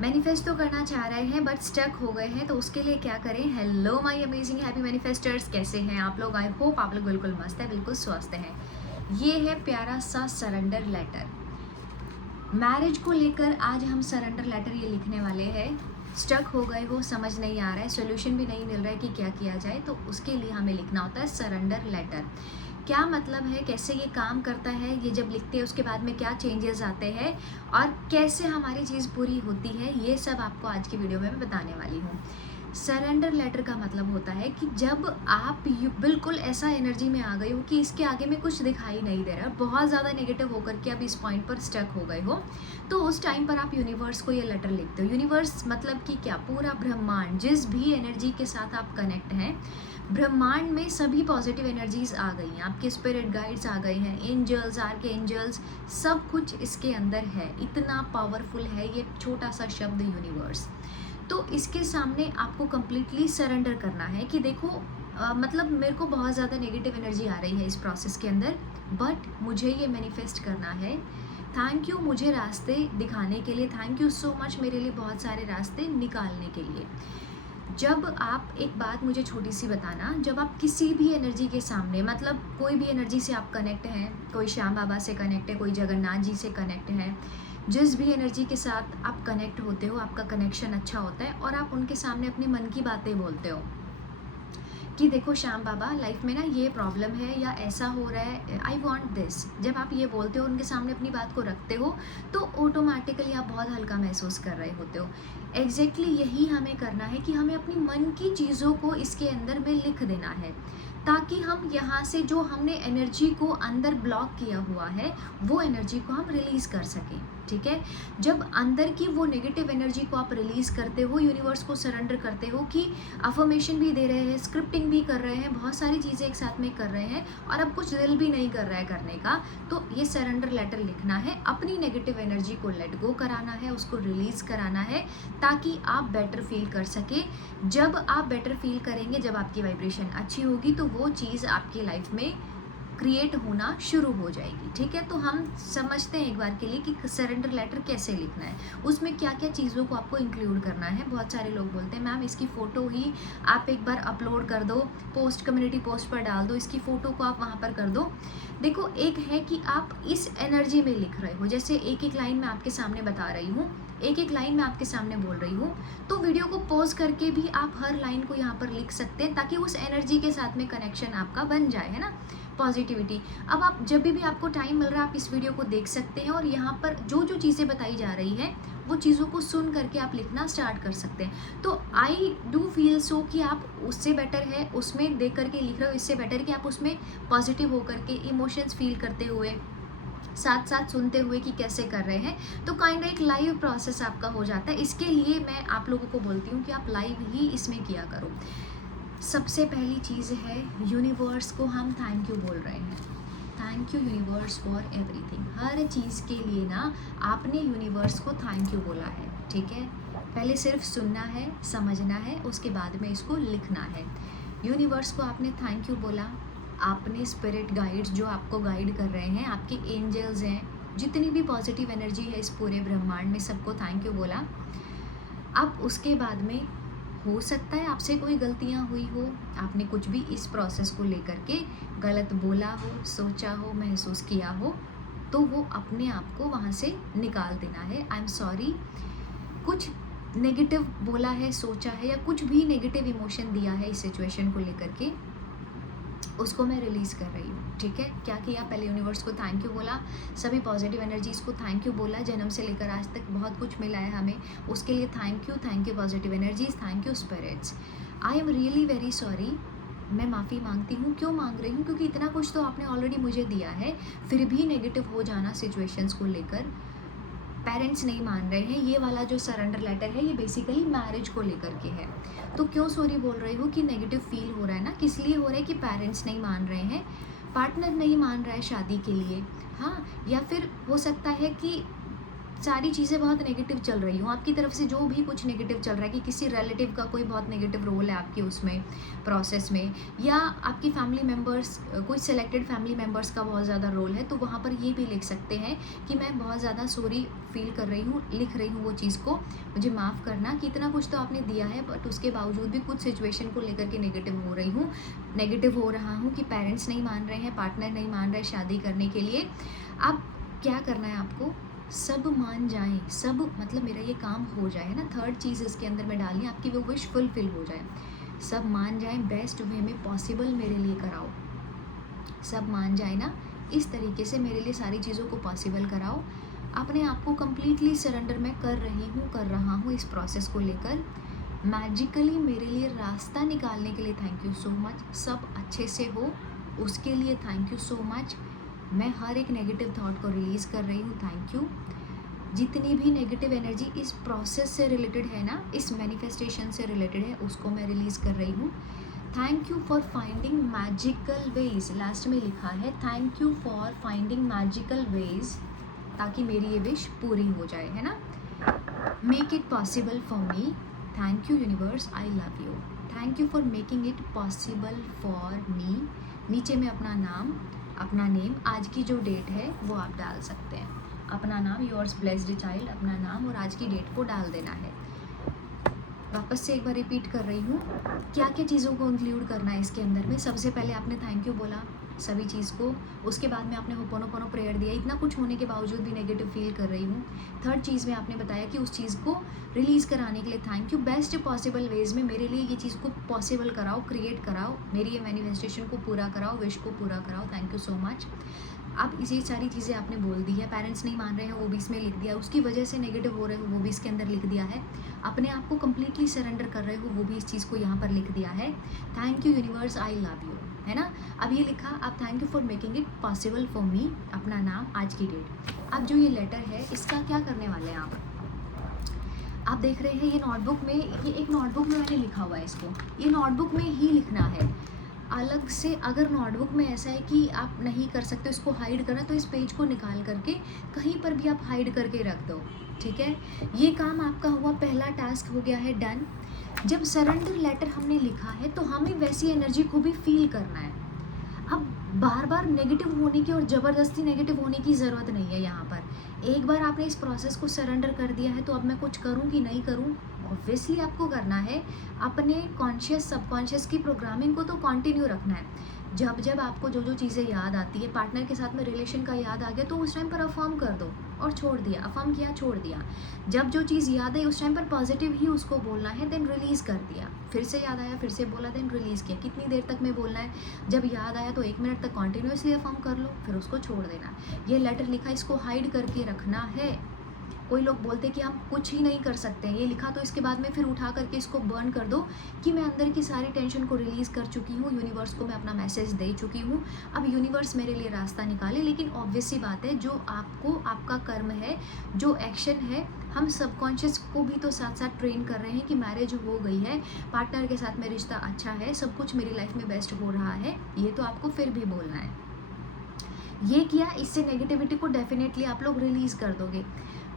Manifest तो करना चाह रहे हैं बट स्टक हो गए हैं, तो उसके लिए क्या करें। हेलो माय अमेजिंग हैप्पी मैनिफेस्टर्स, कैसे हैं आप लोग? आई होप आप लोग बिल्कुल मस्त है, बिल्कुल स्वस्थ हैं। ये है प्यारा सा सरेंडर लेटर। मैरिज को लेकर आज हम सरेंडर लेटर ये लिखने वाले हैं। स्टक हो गए हो, समझ नहीं आ रहा है, सोल्यूशन भी नहीं मिल रहा है कि क्या किया जाए, तो उसके लिए हमें लिखना होता है सरेंडर लेटर। क्या मतलब है, कैसे ये काम करता है, ये जब लिखते हैं उसके बाद में क्या चेंजेस आते हैं और कैसे हमारी चीज़ पूरी होती है, ये सब आपको आज की वीडियो में मैं बताने वाली हूँ। सरेंडर लेटर का मतलब होता है कि जब आप बिल्कुल ऐसा एनर्जी में आ गए हो कि इसके आगे में कुछ दिखाई नहीं दे रहा है, बहुत ज़्यादा नेगेटिव होकर के अब इस पॉइंट पर स्टक हो गए हो, तो उस टाइम पर आप यूनिवर्स को ये लेटर लिखते हो। यूनिवर्स मतलब कि क्या, पूरा ब्रह्मांड, जिस भी एनर्जी के साथ आप कनेक्ट हैं, ब्रह्मांड में सभी पॉजिटिव एनर्जीज आ गई हैं, आपके स्पिरिट गाइड्स आ गए हैं, एंजल्स, आर्क एंजल्स, सब कुछ इसके अंदर है। इतना पावरफुल है ये छोटा सा शब्द यूनिवर्स। तो इसके सामने आपको कम्प्लीटली सरेंडर करना है कि देखो मतलब मेरे को बहुत ज़्यादा नेगेटिव एनर्जी आ रही है इस प्रोसेस के अंदर, बट मुझे ये मैनिफेस्ट करना है। थैंक यू मुझे रास्ते दिखाने के लिए, थैंक यू सो मच मेरे लिए बहुत सारे रास्ते निकालने के लिए। जब आप, एक बात मुझे छोटी सी बताना, जब आप किसी भी एनर्जी के सामने, मतलब कोई भी एनर्जी से आप कनेक्ट हैं, कोई श्याम बाबा से कनेक्ट है, कोई जगन्नाथ जी से कनेक्ट है, जिस भी एनर्जी के साथ आप कनेक्ट होते हो, आपका कनेक्शन अच्छा होता है और आप उनके सामने अपनी मन की बातें बोलते हो कि देखो श्याम बाबा, लाइफ में ना ये प्रॉब्लम है या ऐसा हो रहा है, आई वॉन्ट दिस। जब आप ये बोलते हो, उनके सामने अपनी बात को रखते हो, तो ऑटोमेटिकली आप बहुत हल्का महसूस कर रहे होते हो। एग्जैक्टली यही हमें करना है कि हमें अपनी मन की चीज़ों को इसके अंदर में लिख देना है, ताकि हम यहाँ से जो हमने एनर्जी को अंदर ब्लॉक किया हुआ है, वो एनर्जी को हम रिलीज़ कर सकें। ठीक है, जब अंदर की वो नेगेटिव एनर्जी को आप रिलीज़ करते हो, यूनिवर्स को सरेंडर करते हो कि अफर्मेशन भी दे रहे हैं, स्क्रिप्टिंग भी कर रहे हैं, बहुत सारी चीज़ें एक साथ में कर रहे हैं और अब कुछ दिल भी नहीं कर रहा है करने का, तो ये सरेंडर लेटर लिखना है। अपनी नेगेटिव एनर्जी को लेट गो कराना है, उसको रिलीज़ कराना है, ताकि आप बेटर फील कर सके। जब आप बेटर फील करेंगे, जब आपकी वाइब्रेशन अच्छी होगी, तो वो चीज़ आपकी लाइफ में क्रिएट होना शुरू हो जाएगी। ठीक है, तो हम समझते हैं एक बार के लिए कि सरेंडर लेटर कैसे लिखना है, उसमें क्या क्या चीज़ों को आपको इंक्लूड करना है। बहुत सारे लोग बोलते हैं मैम इसकी फ़ोटो ही आप एक बार अपलोड कर दो, पोस्ट, कम्युनिटी पोस्ट पर डाल दो, इसकी फ़ोटो को आप वहाँ पर कर दो। देखो, एक है कि आप इस एनर्जी में लिख रहे हो, जैसे एक एक लाइन मैं आपके सामने बता रही हूँ, एक एक लाइन मैं आपके सामने बोल रही हूँ, तो वीडियो को पॉज करके भी आप हर लाइन को यहाँ पर लिख सकते हैं, ताकि उस एनर्जी के साथ में कनेक्शन आपका बन जाए, है ना, पॉजिटिविटी। अब आप जब भी आपको टाइम मिल रहा है, आप इस वीडियो को देख सकते हैं और यहाँ पर जो जो चीज़ें बताई जा रही हैं, वो चीज़ों को सुन करके आप लिखना स्टार्ट कर सकते हैं। तो आई डू फील सो कि आप उससे बेटर है, उसमें देख करके लिख रहे हो, इससे बेटर कि आप उसमें पॉजिटिव होकर के इमोशंस फील करते हुए, साथ साथ सुनते हुए कि कैसे कर रहे हैं, तो काइंड एक लाइव प्रोसेस आपका हो जाता है। इसके लिए मैं आप लोगों को बोलती हूँ कि आप लाइव ही इसमें किया करो। सबसे पहली चीज़ है, यूनिवर्स को हम थैंक यू बोल रहे हैं। Thank you universe for everything. हर चीज़ के लिए ना आपने यूनिवर्स को थैंक यू बोला है। ठीक है, पहले सिर्फ सुनना है, समझना है, उसके बाद में इसको लिखना है। यूनिवर्स को आपने थैंक यू बोला, आपने स्पिरिट गाइड्स जो आपको गाइड कर रहे हैं, आपके एंजल्स हैं, जितनी भी पॉजिटिव एनर्जी है इस पूरे ब्रह्मांड में, सबको थैंक यू बोला। अब उसके बाद में हो सकता है आपसे कोई गलतियाँ हुई हो, आपने कुछ भी इस प्रोसेस को लेकर के गलत बोला हो, सोचा हो, महसूस किया हो, तो वो अपने आप को वहाँ से निकाल देना है। आई एम सॉरी, कुछ नेगेटिव बोला है, सोचा है, या कुछ भी नेगेटिव इमोशन दिया है इस सिचुएशन को लेकर के, उसको मैं रिलीज़ कर रही हूँ। ठीक है, क्या किया, पहले यूनिवर्स को थैंक यू बोला, सभी पॉजिटिव एनर्जीज़ को थैंक यू बोला, जन्म से लेकर आज तक बहुत कुछ मिला है हमें, उसके लिए thank you positive energies, thank you spirits. I am really very sorry, मैं माफ़ी मांगती हूँ। क्यों मांग रही हूँ? क्योंकि इतना कुछ तो आपने ऑलरेडी मुझे दिया है, फिर भी नेगेटिव हो जाना सिचुएशंस को लेकर, पेरेंट्स नहीं मान रहे हैं। ये वाला जो सरेंडर लेटर है, ये बेसिकली मैरिज को लेकर के है। तो क्यों सॉरी बोल रही हूँ कि नेगेटिव फील हो रहा है ना, किस लिए हो रहा है कि पेरेंट्स नहीं मान रहे हैं, पार्टनर नहीं मान रहा है शादी के लिए, हाँ, या फिर हो सकता है कि सारी चीज़ें बहुत नेगेटिव चल रही हूँ, आपकी तरफ से जो भी कुछ नेगेटिव चल रहा है कि किसी रिलेटिव का कोई बहुत नेगेटिव रोल है आपकी उसमें प्रोसेस में, या आपकी फैमिली मेम्बर्स, कोई सेलेक्टेड फैमिली मेम्बर्स का बहुत ज़्यादा रोल है, तो वहाँ पर ये भी लिख सकते हैं कि मैं बहुत ज़्यादा सॉरी फील कर रही हूँ, लिख रही हूँ वो चीज़ को, मुझे माफ़ करना कि इतना कुछ तो आपने दिया है बट उसके बावजूद भी कुछ सिचुएशन को लेकर के नेगेटिव हो रहा हूँ कि पेरेंट्स नहीं मान रहे हैं, पार्टनर नहीं मान रहे शादी करने के लिए। अब क्या करना है आपको, सब मान जाएं, सब मतलब मेरा ये काम हो जाए, है ना, थर्ड चीज़ इसके अंदर में डालनी, आपकी वो विश फुलफिल हो जाए। सब मान जाएं, बेस्ट वे में पॉसिबल मेरे लिए कराओ, सब मान जाए ना, इस तरीके से मेरे लिए सारी चीज़ों को पॉसिबल कराओ। अपने आप को कम्प्लीटली सरेंडर मैं कर रहा हूँ इस प्रोसेस को लेकर। मैजिकली मेरे लिए रास्ता निकालने के लिए थैंक यू सो मच, सब अच्छे से हो उसके लिए थैंक यू सो मच। मैं हर एक नेगेटिव थॉट को रिलीज़ कर रही हूँ, थैंक यू। जितनी भी नेगेटिव एनर्जी इस प्रोसेस से रिलेटेड है ना, इस मैनिफेस्टेशन से रिलेटेड है, उसको मैं रिलीज़ कर रही हूँ। Thank you for finding magical ways, last में लिखा है thank you for finding magical ways, ताकि मेरी ये विश पूरी हो जाए, है ना। Make it possible for me, thank you universe, I love you, thank you for making it possible for me. नीचे में अपना नाम, अपना नेम, आज की जो डेट है वो आप डाल सकते हैं, अपना नाम, योर्स ब्लेस्ड चाइल्ड, अपना नाम और आज की डेट को डाल देना है। वापस से एक बार रिपीट कर रही हूँ, क्या क्या चीज़ों को इंक्लूड करना है इसके अंदर में। सबसे पहले आपने थैंक यू बोला सभी चीज़ को, उसके बाद में आपने होपोनोपोनो प्रेयर दिया, इतना कुछ होने के बावजूद भी नेगेटिव फील कर रही हूँ। थर्ड चीज़ में आपने बताया कि उस चीज़ को रिलीज़ कराने के लिए thank you, best possible ways में मेरे लिए ये चीज़ को पॉसिबल कराओ, क्रिएट कराओ, मेरी ये मैनिफेस्टेशन को पूरा कराओ, विश को पूरा कराओ, थैंक यू सो मच। अब इसी सारी चीज़ें आपने बोल दी है, पेरेंट्स नहीं मान रहे हैं वो भी इसमें लिख दिया, उसकी वजह से नेगेटिव हो रहे हो वो भी इसके अंदर लिख दिया है, अपने आप को कम्प्लीटली सरेंडर कर रहे हो वो भी इस चीज़ को यहाँ पर लिख दिया है। Thank you universe, I love you, है ना। अब ये लिखा, अब thank you for making it possible for मी, अपना नाम, आज की डेट। अब जो ये लेटर है इसका क्या करने वाले हैं आप देख रहे हैं ये नोटबुक में, ये एक नोटबुक में मैंने लिखा हुआ है इसको, ये नोटबुक में ही लिखना है अलग से। अगर नोटबुक में ऐसा है कि आप नहीं कर सकते उसको हाइड करना, तो इस पेज को निकाल करके कहीं पर भी आप हाइड करके रख दो, ठीक है। ये काम आपका हुआ, पहला टास्क हो गया है डन। जब सरेंडर लेटर हमने लिखा है तो हमें वैसी एनर्जी को भी फील करना है। अब बार बार नेगेटिव होने की और ज़बरदस्ती नेगेटिव होने की ज़रूरत नहीं है यहाँ पर। एक बार आपने इस प्रोसेस को सरेंडर कर दिया है तो अब मैं कुछ करूँ कि नहीं करूँ, ऑब्वियसली आपको करना है। अपने कॉन्शियस सबकॉन्शियस की प्रोग्रामिंग को तो कंटिन्यू रखना है। जब जब आपको जो जो चीज़ें याद आती है, पार्टनर के साथ में रिलेशन का याद आ गया तो उस टाइम पर अफर्म कर दो और छोड़ दिया, अफर्म किया छोड़ दिया। जब जो चीज़ याद आई उस टाइम पर पॉजिटिव ही उसको बोलना है, देन रिलीज़ कर दिया। फिर से याद आया, फिर से बोला, देन रिलीज़ किया। कितनी देर तक में बोलना है, जब याद आया तो 1 मिनट तक कॉन्टिन्यूसली अफर्म कर लो, फिर उसको छोड़ देना। ये लेटर लिखा, इसको हाइड करके रखना है। कोई लोग बोलते कि हम कुछ ही नहीं कर सकते हैं, ये लिखा तो इसके बाद में फिर उठा करके इसको बर्न कर दो कि मैं अंदर की सारी टेंशन को रिलीज़ कर चुकी हूँ, यूनिवर्स को मैं अपना मैसेज दे चुकी हूँ, अब यूनिवर्स मेरे लिए रास्ता निकाले। लेकिन ऑब्वियस सी बात है, जो आपको आपका कर्म है, जो एक्शन है, हम सबकॉन्शियस को भी तो साथ साथ ट्रेन कर रहे हैं कि मैरिज हो गई है, पार्टनर के साथ में रिश्ता अच्छा है, सब कुछ मेरी लाइफ में बेस्ट हो रहा है, ये तो आपको फिर भी बोलना है। ये किया, इससे नेगेटिविटी को डेफिनेटली आप लोग रिलीज़ कर दोगे।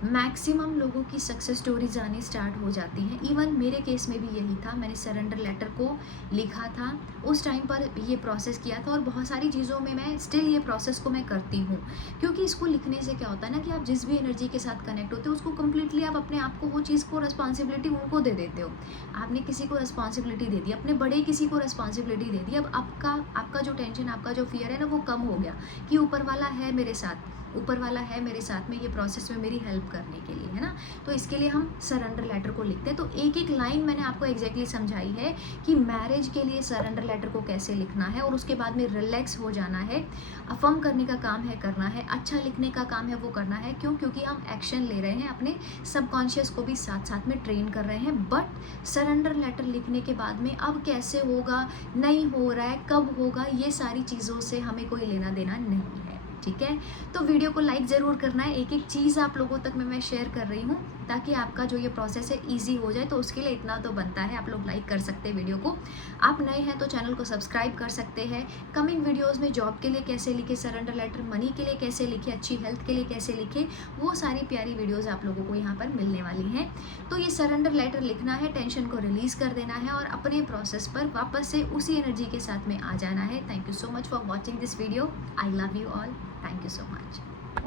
मैक्सिमम लोगों की सक्सेस स्टोरीज आनी स्टार्ट हो जाती हैं। इवन मेरे केस में भी यही था, मैंने सरेंडर लेटर को लिखा था, उस टाइम पर ये प्रोसेस किया था और बहुत सारी चीज़ों में मैं स्टिल ये प्रोसेस को मैं करती हूँ। क्योंकि इसको लिखने से क्या होता है ना कि आप जिस भी एनर्जी के साथ कनेक्ट होते हो उसको कम्प्लीटली आप अपने आप को वो चीज़ को रिस्पॉन्सिबिलिटी उनको दे देते हो। आपने किसी को रिस्पॉन्सिबिलिटी दे दी, अपने बड़े किसी को रिस्पॉन्सिबिलिटी दे दी, अब आपका जो टेंशन, आपका जो फियर है ना वो कम हो गया कि ऊपर वाला है मेरे साथ, ऊपर वाला है मेरे साथ में ये प्रोसेस में मेरी हेल्प करने के लिए, है ना। तो इसके लिए हम सरेंडर लेटर को लिखते हैं। तो एक एक लाइन मैंने आपको एग्जैक्टली समझाई है कि मैरिज के लिए सरेंडर लेटर को कैसे लिखना है, और उसके बाद में रिलैक्स हो जाना है, अफर्म करने का काम है करना है, अच्छा लिखने का काम है वो करना है। क्यों? क्योंकि हम एक्शन ले रहे हैं, अपने सबकॉन्शियस को भी साथ साथ में ट्रेन कर रहे हैं। बट सरेंडर लेटर लिखने के बाद में अब कैसे होगा, नहीं हो रहा है, कब होगा, ये सारी चीज़ों से हमें कोई लेना देना नहीं है। ठीक है। तो वीडियो को लाइक ज़रूर करना है, एक एक चीज़ आप लोगों तक मैं शेयर कर रही हूँ ताकि आपका जो ये प्रोसेस है ईजी हो जाए। तो उसके लिए इतना तो बनता है, आप लोग लाइक कर सकते हैं वीडियो को। आप नए हैं तो चैनल को सब्सक्राइब कर सकते हैं। कमिंग वीडियोज़ में जॉब के लिए कैसे लिखे सरेंडर लेटर, मनी के लिए कैसे लिखे, अच्छी हेल्थ के लिए कैसे लिखे, वो सारी प्यारी वीडियोज़ आप लोगों को यहाँ पर मिलने वाली हैं। तो ये सरेंडर लेटर लिखना है, टेंशन को रिलीज़ कर देना है और अपने प्रोसेस पर वापस से उसी एनर्जी के साथ में आ जाना है। Thank you so much for watching this video. I love you all. Thank you so much.